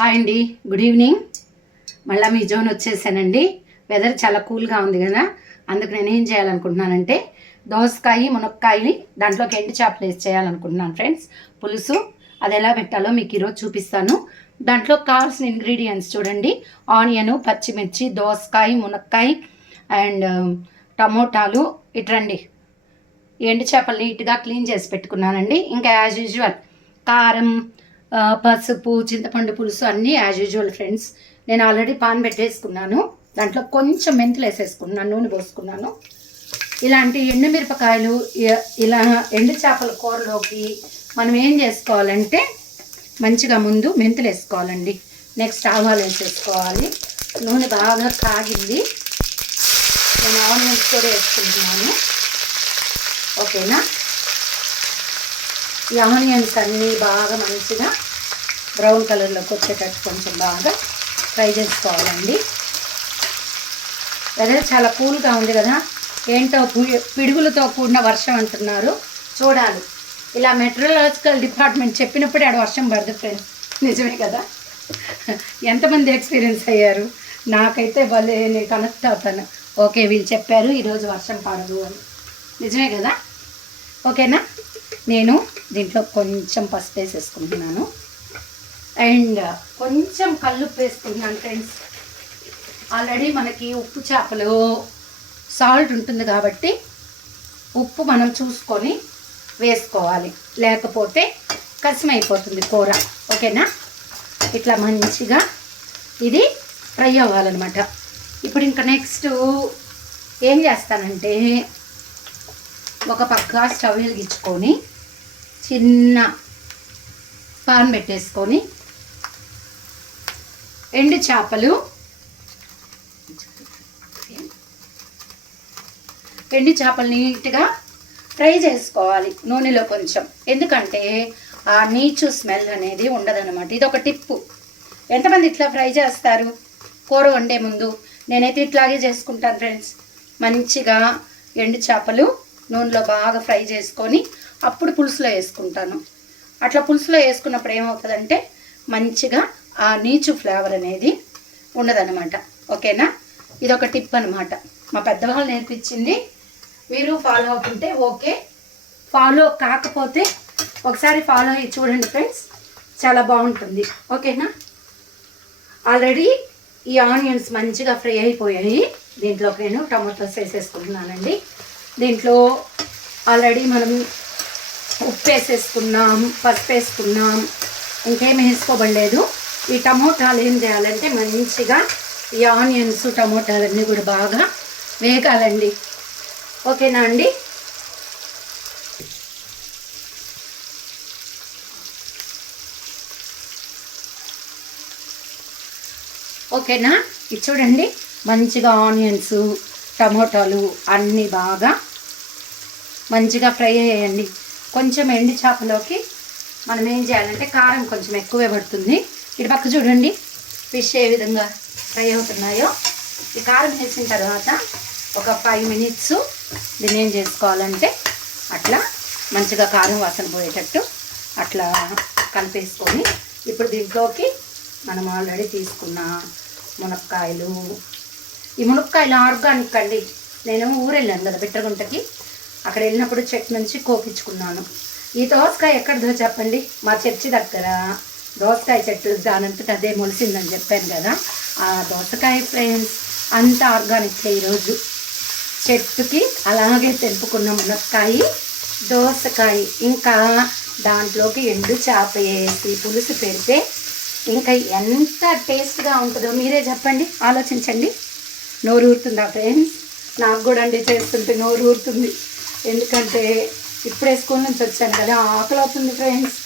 Hi అండి. Good evening మళ్ళీ మీ zone వచ్చేసానండి. వెదర్ చాలా కూల్గా ఉంది కదా. అందుకు నేను ఏం చేయాలనుకుంటున్నానంటే దోసకాయ మునక్కాయని దాంట్లోకి ఎండు చేపలు వేసి చేయాలనుకుంటున్నాను ఫ్రెండ్స్ పులుసు అది ఎలా పెట్టాలో మీకు ఈరోజు చూపిస్తాను. దాంట్లో కావాల్సిన ఇంగ్రీడియంట్స్ చూడండి. ఆనియన్ పచ్చిమిర్చి దోసకాయ మునక్కాయ అండ్ um, టమోటాలు. ఇట్రండి ఎండు చేపలు నీట్గా క్లీన్ చేసి పెట్టుకున్నానండి. ఇంకా యాజ్ యూజువల్ కారం పసుపు చింతపండు పులుసు అన్నీ యాజ్ యూజువల్ ఫ్రెండ్స్ నేను ఆల్రెడీ పాన్ పెట్టేసుకున్నాను. దాంట్లో కొంచెం మెంతులు వేసేసుకున్నాను నూనె పోసుకున్నాను. ఇలాంటి ఎండుమిరపకాయలు ఇ- ఇలా ఎండు చేపల కూరలోకి మనం ఏం చేసుకోవాలంటే మంచిగా ముందు మెంతులు వేసుకోవాలండి. నెక్స్ట్ ఆవాలు వేసేసుకోవాలి. నూనె బాగా కాగింది. నేను ఆనియన్స్ కూడా వేసుకుంటున్నాను. ఓకేనా? ఈ ఆనియన్స్ అన్నీ బాగా మంచిగా బ్రౌన్ కలర్లోకి వచ్చేటట్టు కొంచెం బాగా ఫ్రై చేసుకోవాలండి. వెదర్ చాలా కూల్గా ఉంది కదా? ఏంటో పిడుగులతో కూడిన వర్షం అంటున్నారు. చూడాలి. ఇలా మెట్రలాజికల్ డిపార్ట్మెంట్ చెప్పినప్పుడే ఆడ వర్షం పడదు ఫ్రెండ్స్. నిజమే కదా? ఎంతమంది ఎక్స్పీరియన్స్ అయ్యారు? నాకైతే భలే నేను కనెక్ట్ అవుతాను ఓకే వీళ్ళు చెప్పారు ఈరోజు వర్షం పడదు అని. నిజమే కదా? ఓకేనా? నేను దీంట్లో కొంచెం పసుపు వేసేసుకుంటున్నాను. అండ్ కొంచెం కల్లుప్పు వేసుకుంటున్నాను ఫ్రెండ్స్. ఆల్రెడీ మనకి ఉప్పు చేపలు సాల్ట్ ఉంటుంది కాబట్టి ఉప్పు మనం చూసుకొని వేసుకోవాలి. లేకపోతే కసిమైపోతుంది కూర. ఓకేనా? ఇట్లా మంచిగా ఇది ఫ్రై అవ్వాలన్నమాట. ఇప్పుడు ఇంకా నెక్స్ట్ ఏం చేస్తానంటే ఒక పక్క స్టవ్ వెలిగించుకొని చిన్న పాన్ పెట్టేసుకొని ఎండు చేపలు. ఎండు చేపలు నీట్గా ఫ్రై చేసుకోవాలి నూనెలో కొంచెం. ఎందుకంటే ఆ నీచు స్మెల్ అనేది ఉండదన్నమాట. ఇది ఒక టిప్పు. ఎంతమంది ఇట్లా ఫ్రై చేస్తారు? కూర వండే ముందు నేనైతే ఇట్లాగే చేసుకుంటాను ఫ్రెండ్స్. మంచిగా ఎండు చేపలు నూనెలో బాగా ఫ్రై చేసుకొని అప్పుడు పులుసులో వేసుకుంటాను. అట్లా పులుసులో వేసుకున్నప్పుడు ఏమవుతుందంటే మంచిగా ఆ నీచు ఫ్లేవర్ అనేది ఉండదన్నమాట. ఓకేనా? ఇది ఒక టిప్ అనమాట మా పెద్దవాళ్ళు నేర్పించింది. మీరు ఫాలో అవుతుంటే ఓకే. ఫాలో కాకపోతే ఒకసారి ఫాలో అయ్యి చూడండి ఫ్రెండ్స్. చాలా బాగుంటుంది. ఓకేనా? ఆల్రెడీ ఈ ఆనియన్స్ మంచిగా ఫ్రై అయిపోయాయి. దీంట్లోకి నేను టమాటోస్ వేసేసుకుంటున్నానండి దీంట్లో ఆల్రెడీ మనం ఉప్పు వేసేసుకున్నాం పసుపు వేసుకున్నాం. ఇంకేం వేసుకోబడలేదు. ఈ టమోటాలు ఏం చేయాలంటే మంచిగా ఈ ఆనియన్స్ టమోటాలన్నీ కూడా బాగా వేగాలండి. ఓకేనా అండి? ఓకేనా? ఇది చూడండి మంచిగా ఆనియన్స్ టమోటాలు అన్నీ బాగా మంచిగా ఫ్రై అయ్యండి కొంచెం ఎండి చేపలోకి మనం ఏం చేయాలంటే కారం కొంచెం ఎక్కువే పడుతుంది. ఇటు పక్క చూడండి ఫిష్ ఏ విధంగా ఫ్రై అవుతున్నాయో. ఈ కారం వేసిన తర్వాత ఒక ఫైవ్ మినిట్స్ దీన్ని ఏం చేసుకోవాలంటే అట్లా మంచిగా కారం వాసన పోయేటట్టు అట్లా కలిపేసుకొని ఇప్పుడు దీంట్లోకి మనం ఆల్రెడీ తీసుకున్న మునక్కాయలు. ఈ మునక్కాయలు ఆర్గానిక్ అండి. నేను ఊరెళ్ళాను కదా బిట్టగుంటకి అక్కడ వెళ్ళినప్పుడు చెట్టు నుంచి కోపించుకున్నాను. ఈ దోసకాయ ఎక్కడిదో చెప్పండి? మా చర్చి దగ్గర. దోసకాయ చెట్టు దానంతట అదే మొలిసిందని చెప్పాను కదా. ఆ దోసకాయ ఫ్రెండ్స్ అంత ఆర్గానిక్ ఈరోజు. చెట్టుకి అలాగే తెంపుకున్న మునక్కాయ దోసకాయ ఇంకా దాంట్లోకి ఎండు చేప వేసి పులుసు పెడితే ఇంకా ఎంత టేస్ట్గా ఉంటుందో మీరే చెప్పండి ఆలోచించండి. నోరు ఊరుతుందా ఫ్రెండ్స్? నాకు కూడా అండి చేస్తుంటే నోరు ఊరుతుంది. ఎందుకంటే ఇప్పుడే స్కూల్ నుంచి వచ్చాను కదా ఆకలి అవుతుంది ఫ్రెండ్స్.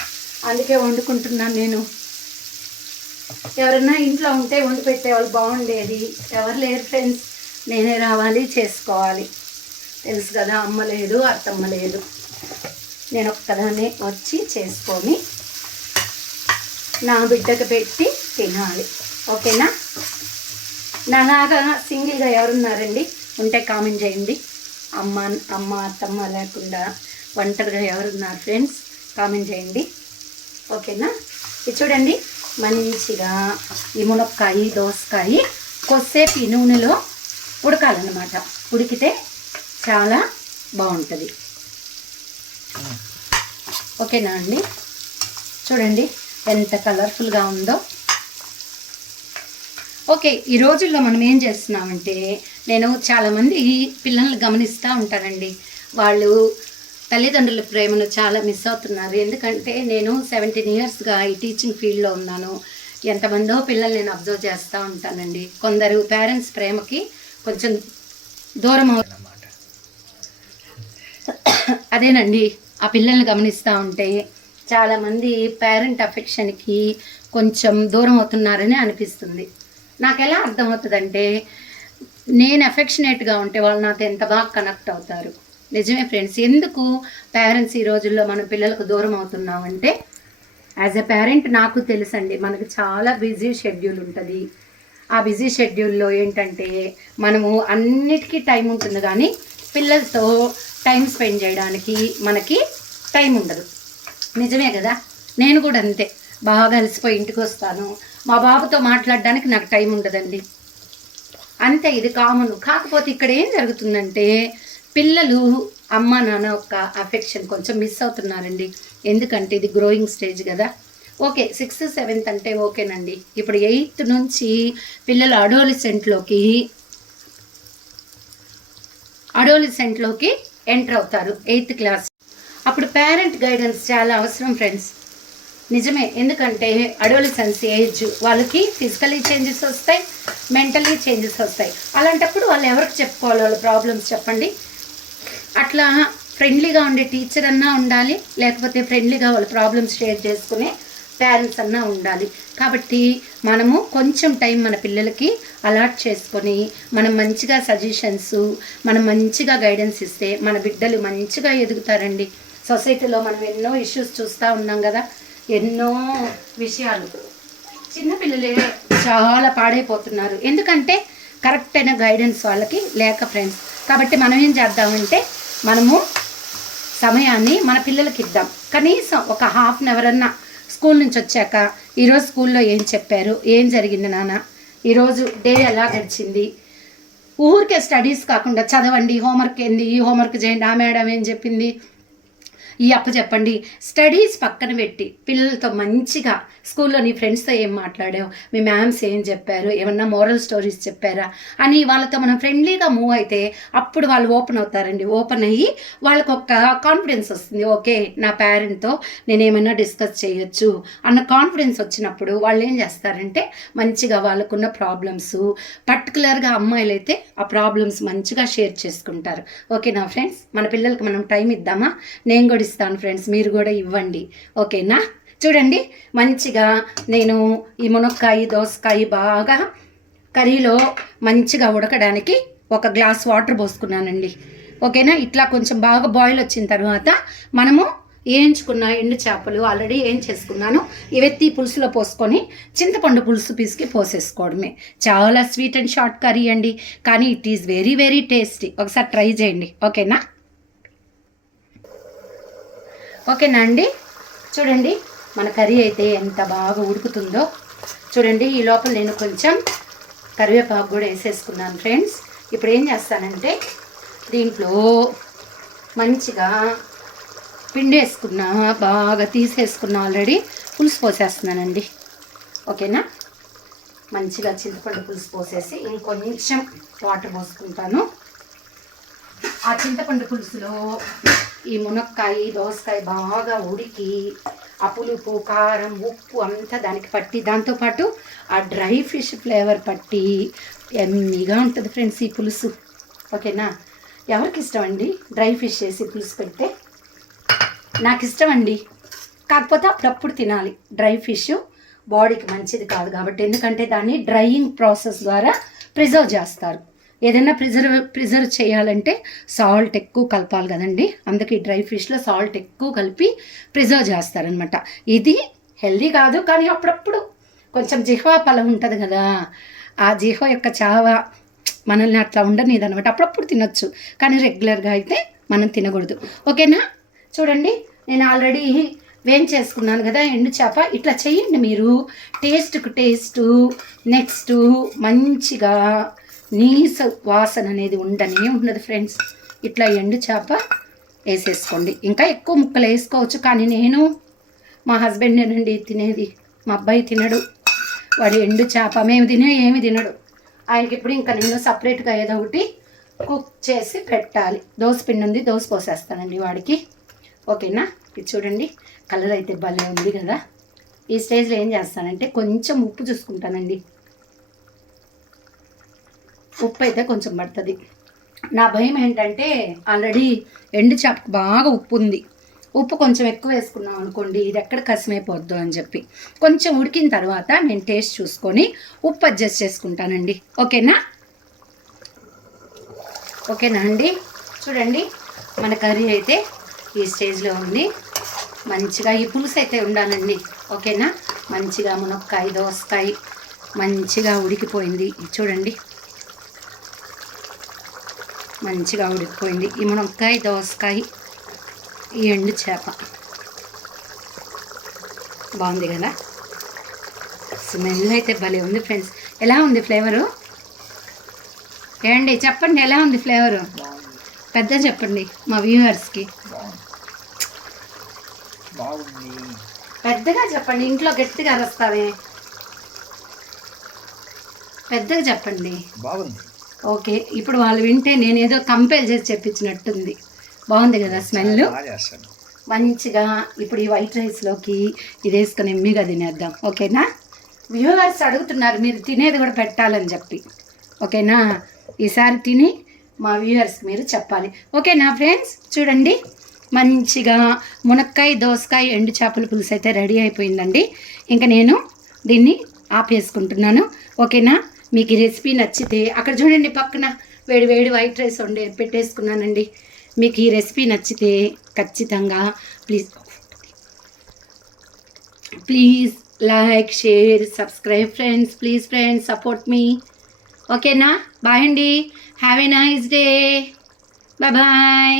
అందుకే వండుకుంటున్నాను నేను. ఎవరైనా ఇంట్లో ఉంటే వండి పెట్టేవాళ్ళు బాగుండేది. ఎవరు లేరు ఫ్రెండ్స్. నేనే రావాలి చేసుకోవాలి. తెలుసు కదా అమ్మ లేదు అత్తమ్మ లేదు. నేను ఒక్కదాన్ని వచ్చి చేసుకొని నా బిడ్డకు పెట్టి తినాలి. ఓకేనా? నాలాగా సింగిల్గా ఎవరున్నారండి? ఉంటే కామెంట్ చేయండి. అమ్మ అమ్మ అత్తమ్మ లేకుండా ఒంటరిగా ఎవరున్నారు ఫ్రెండ్స్? కామెంట్ చేయండి. ఓకేనా? ఇది చూడండి మంచిగా ఈ మునక్కాయ దోసకాయ కొద్దిసేపు ఈ నూనెలో ఉడకాలన్నమాట. ఉడికితే చాలా బాగుంటుంది. ఓకేనా అండి? చూడండి ఎంత కలర్ఫుల్గా ఉందో. ఓకే ఈ రోజుల్లో మనం ఏం చేస్తున్నామంటే నేను చాలామంది పిల్లల్ని గమనిస్తూ ఉంటానండి వాళ్ళు తల్లిదండ్రుల ప్రేమను చాలా మిస్ అవుతున్నారు. ఎందుకంటే నేను సెవెంటీన్ ఇయర్స్గా ఈ టీచింగ్ ఫీల్డ్లో ఉన్నాను. ఎంతమందో పిల్లల్ని నేను అబ్జర్వ్ చేస్తూ ఉంటానండి. కొందరు పేరెంట్స్ ప్రేమకి కొంచెం దూరం అవుతుందన్నమాట అదేనండి. ఆ పిల్లల్ని గమనిస్తూ ఉంటే చాలామంది పేరెంట్ అఫెక్షన్కి కొంచెం దూరం అవుతున్నారని అనిపిస్తుంది. నాకు ఎలా అర్థమవుతుందంటే నేను అఫెక్షనేట్గా ఉంటే వాళ్ళు నాతో ఎంత బాగా కనెక్ట్ అవుతారు. నిజమే ఫ్రెండ్స్. ఎందుకు పేరెంట్స్ ఈ రోజుల్లో మనం పిల్లలకు దూరం అవుతున్నామంటే యాజ్ ఎ పేరెంట్ నాకు తెలుసండి మనకు చాలా బిజీ షెడ్యూల్ ఉంటుంది. ఆ బిజీ షెడ్యూల్లో ఏంటంటే మనము అన్నిటికీ టైం ఉంటుంది కానీ పిల్లలతో టైం స్పెండ్ చేయడానికి మనకి టైం ఉండదు. నిజమే కదా? నేను కూడా అంతే. బాగా అలసిపోయి ఇంటికి వస్తాను. మా బాబుతో మాట్లాడడానికి నాకు టైం ఉండదండి. అంతే ఇది కామన్ కాకపోతే ఇక్కడ ఏం జరుగుతుందంటే పిల్లలు అమ్మ నాన్న యొక్క అఫెక్షన్ కొంచెం మిస్ అవుతున్నారండి. ఎందుకంటే ఇది గ్రోయింగ్ స్టేజ్ కదా. ఓకే సిక్స్త్ సెవెంత్ అంటే ఓకేనండి. ఇప్పుడు ఎయిత్ నుంచి పిల్లలు అడోలిసెంట్లోకి అడోలిసెంట్లోకి ఎంటర్ అవుతారు. Eighth class. అప్పుడు పేరెంట్ గైడెన్స్ చాలా అవసరం ఫ్రెండ్స్ నిజమే ఎందుకంటే అడోలిసెన్స్ ఏజ్ వాళ్ళకి ఫిజికలీ చేంజెస్ వస్తాయి మెంటలీ చేంజెస్ వస్తాయి. అలాంటప్పుడు వాళ్ళు ఎవరికి చెప్పుకోవాలి వాళ్ళ ప్రాబ్లమ్స్ చెప్పండి. అట్లా ఫ్రెండ్లీగా ఉండే టీచర్ అన్నా ఉండాలి లేకపోతే ఫ్రెండ్లీగా వాళ్ళ ప్రాబ్లమ్స్ షేర్ చేసుకునే పేరెంట్స్ అన్నా ఉండాలి. కాబట్టి మనము కొంచెం టైం మన పిల్లలకి అలాట్ చేసుకొని మనం మంచిగా సజెషన్స్ మనం మంచిగా గైడెన్స్ ఇస్తే మన బిడ్డలు మంచిగా ఎదుగుతారండి. సొసైటీలో మనం ఎన్నో ఇష్యూస్ చూస్తూ ఉన్నాం కదా ఎన్నో విషయాలు. చిన్నపిల్లలే చాలా పాడైపోతున్నారు. ఎందుకంటే కరెక్ట్ అయిన గైడెన్స్ వాళ్ళకి లేక ఫ్రెండ్స్. కాబట్టి మనం ఏం చేద్దామంటే మనము సమయాన్ని మన పిల్లలకి ఇద్దాం. కనీసం ఒక హాఫ్ అన్ అవర్ అన్నా స్కూల్ నుంచి వచ్చాక ఈరోజు స్కూల్లో ఏం చెప్పారు? ఏం జరిగింది నాన్న? ఈరోజు డే ఎలా గడిచింది? ఊరికే స్టడీస్ కాకుండా చదవండి హోంవర్క్ ఏంది ఈ హోంవర్క్ చేయండి ఆ మేడం ఏం చెప్పింది? ఈ అప్ప చెప్పండి. స్టడీస్ పక్కన పెట్టి పిల్లలతో మంచిగా స్కూల్లో నీ ఫ్రెండ్స్తో ఏం మాట్లాడావు? మీ మ్యామ్స్ ఏం చెప్పారు? ఏమన్నా మోరల్ స్టోరీస్ చెప్పారా? అని వాళ్ళతో మనం ఫ్రెండ్లీగా మూవ్ అయితే అప్పుడు వాళ్ళు ఓపెన్ అవుతారండి. ఓపెన్ అయ్యి వాళ్ళకు ఒక కాన్ఫిడెన్స్ వస్తుంది. ఓకే నా పేరెంట్తో నేను ఏమైనా డిస్కస్ చేయొచ్చు అన్న కాన్ఫిడెన్స్ వచ్చినప్పుడు వాళ్ళు ఏం చేస్తారంటే మంచిగా వాళ్ళకున్న ప్రాబ్లమ్స్ పర్టికులర్గా అమ్మాయిలు అయితే ఆ ప్రాబ్లమ్స్ మంచిగా షేర్ చేసుకుంటారు. ఓకే నా ఫ్రెండ్స్ మన పిల్లలకి మనం టైం ఇద్దామా? నేను కూడా ఇస్తాను ఫ్రెండ్స్ మీరు కూడా ఇవ్వండి. ఓకేనా? చూడండి మంచిగా నేను ఈ మునక్కాయ దోసకాయ బాగా కర్రీలో మంచిగా ఉడకడానికి ఒక గ్లాస్ వాటర్ పోసుకున్నానండి. ఓకేనా? ఇట్లా కొంచెం బాగా బాయిల్ వచ్చిన తర్వాత మనము వేయించుకున్న ఎండు చేపలు ఆల్రెడీ ఏం చేసుకున్నాను ఇవెత్తి పులుసులో పోసుకొని చింతపండు పులుసు పీసుకి పోసేసుకోవడమే. చాలా స్వీట్ అండ్ షార్ట్ కర్రీ అండి. కానీ it is very very tasty. ఒకసారి ట్రై చేయండి. ఓకేనా? ఓకేనా అండి చూడండి మన కర్రీ అయితే ఎంత బాగా ఉడుకుతుందో. చూడండి ఈ లోపల నేను కొంచెం కరివేపాకు కూడా వేసేసుకున్నాను ఫ్రెండ్స్. ఇప్పుడు ఏం చేస్తానంటే దీంట్లో మంచిగా పిండి వేసుకున్నా బాగా తీసేసుకున్నా ఆల్రెడీ పులుసు పోసేస్తున్నానండి. ఓకేనా? మంచిగా చింతపండు పులుసు పోసేసి ఇంకొంచెం వాటర్ పోసుకుంటాను. ఆ చింతపండు పులుసులో ఈ మునక్కాయ దోసకాయ బాగా ఉడికి ఆ పులుపు కారం ఉప్పు అంతా దానికి పట్టి దాంతోపాటు ఆ డ్రై ఫిష్ ఫ్లేవర్ పట్టి ఎమ్మిగా ఉంటుంది ఫ్రెండ్స్ ఈ పులుసు. ఓకేనా? ఎవరికి ఇష్టం అండి డ్రై ఫిష్ చేసి పులుసు పెడితే? నాకు ఇష్టం అండి కాకపోతే అప్పుడప్పుడు తినాలి. డ్రై ఫిష్ బాడీకి మంచిది కాదు కాబట్టి. ఎందుకంటే దాన్ని డ్రైయింగ్ ప్రాసెస్ ద్వారా ప్రిజర్వ్ చేస్తారు. ఏదైనా ప్రిజర్వ్ ప్రిజర్వ్ చేయాలంటే సాల్ట్ ఎక్కువ కలపాలి కదండి. అందుకే డ్రై ఫిష్లో సాల్ట్ ఎక్కువ కలిపి ప్రిజర్వ్ చేస్తారనమాట ఇది హెల్దీ కాదు కానీ అప్పుడప్పుడు కొంచెం జిహ్వా పలం ఉంటుంది కదా. ఆ జిహ్వ యొక్క చావ మనల్ని అట్లా ఉండనిది అనమాట అప్పుడప్పుడు తినొచ్చు. కానీ రెగ్యులర్గా అయితే మనం తినకూడదు. ఓకేనా చూడండి నేను ఆల్రెడీ వేయించేసుకున్నాను కదా ఎండు చేప. ఇట్లా చేయండి మీరు. టేస్ట్కు టేస్ట్ నెక్స్ట్ మంచిగా నీస వాసన అనేది ఉండనే ఉండదు ఫ్రెండ్స్. ఇట్లా ఎండు చేప వేసేసుకోండి. ఇంకా ఎక్కువ ముక్కలు వేసుకోవచ్చు కానీ నేను మా హస్బెండ్ నుండి తినేది. మా అబ్బాయి తినడు. వాడు ఎండు చేప మేము తినే ఏమి తినడు. ఆయనకి ఇప్పుడు ఇంకా నేను సపరేట్గా ఏదో ఒకటి కుక్ చేసి పెట్టాలి. దోశ పిండి ఉంది దోశ పోసేస్తానండి వాడికి. ఓకేనా? ఇది చూడండి. కలర్ అయితే భలే ఉంది కదా. ఈ స్టేజ్లో ఏం చేస్తానంటే కొంచెం ఉప్పు చూసుకుంటానండి. ఉప్పు అయితే కొంచెం పడుతుంది. నా భయం ఏంటంటే ఆల్రెడీ ఎండు చేపకు బాగా ఉప్పు ఉంది ఉప్పు కొంచెం ఎక్కువ వేసుకున్నాం అనుకోండి ఇది ఎక్కడ కసిమైపోద్దు అని చెప్పి. కొంచెం ఉడికిన తర్వాత నేను టేస్ట్ చూసుకొని ఉప్పు అడ్జస్ట్ చేసుకుంటానండి. ఓకేనా? ఓకేనా అండి? చూడండి మన కర్రీ అయితే ఈ స్టేజ్లో ఉంది. మంచిగా ఈ పులుసు అయితే ఉండాలండి. ఓకేనా? మంచిగా మునక్కాయ దోసకాయ మంచిగా ఉడికిపోయింది. చూడండి. మంచిగా ఉడికిపోయింది. ఈ మునక్కాయ దోసకాయ ఈ ఎండు చేప. బాగుంది కదా? స్మెల్ అయితే భలే ఉంది ఫ్రెండ్స్. ఎలా ఉంది ఫ్లేవరు? ఏమండి చెప్పండి ఎలా ఉంది ఫ్లేవరు? పెద్ద చెప్పండి మా వ్యూవర్స్కి. పెద్దగా చెప్పండి ఇంట్లో గట్టిగా అరుస్తావే పెద్దగా చెప్పండి. బాగుంది. ఓకే ఇప్పుడు వాళ్ళు వింటే నేను ఏదో కంపేర్ చేసి చెప్పించినట్టుంది. బాగుంది కదా స్మెల్? మంచిగా ఇప్పుడు ఈ వైట్ రైస్లోకి ఇది వేసుకొని ఎమ్మిగా తినేద్దాం. ఓకేనా? వ్యూవర్స్ అడుగుతున్నారు మీరు తినేది కూడా పెట్టాలని చెప్పి. ఓకేనా? ఈసారి తిని మా వ్యూవర్స్ మీరు చెప్పాలి. ఓకేనా ఫ్రెండ్స్? చూడండి. మంచిగా మునక్కాయ దోసకాయ ఎండు చేపల పులుసు అయితే రెడీ అయిపోయిందండి. ఇంకా నేను దీన్ని ఆపేసుకుంటున్నాను. ఓకేనా? మీకు ఈ రెసిపీ నచ్చితే అక్కడ చూడండి పక్కన వేడి వేడి వైట్ రైస్ వండే పెట్టేసుకున్నానండి. మీకు ఈ రెసిపీ నచ్చితే ఖచ్చితంగా please please like share subscribe friends please friends support me. ఓకేనా? బాయ్ అండి. Have a nice day. Bye bye.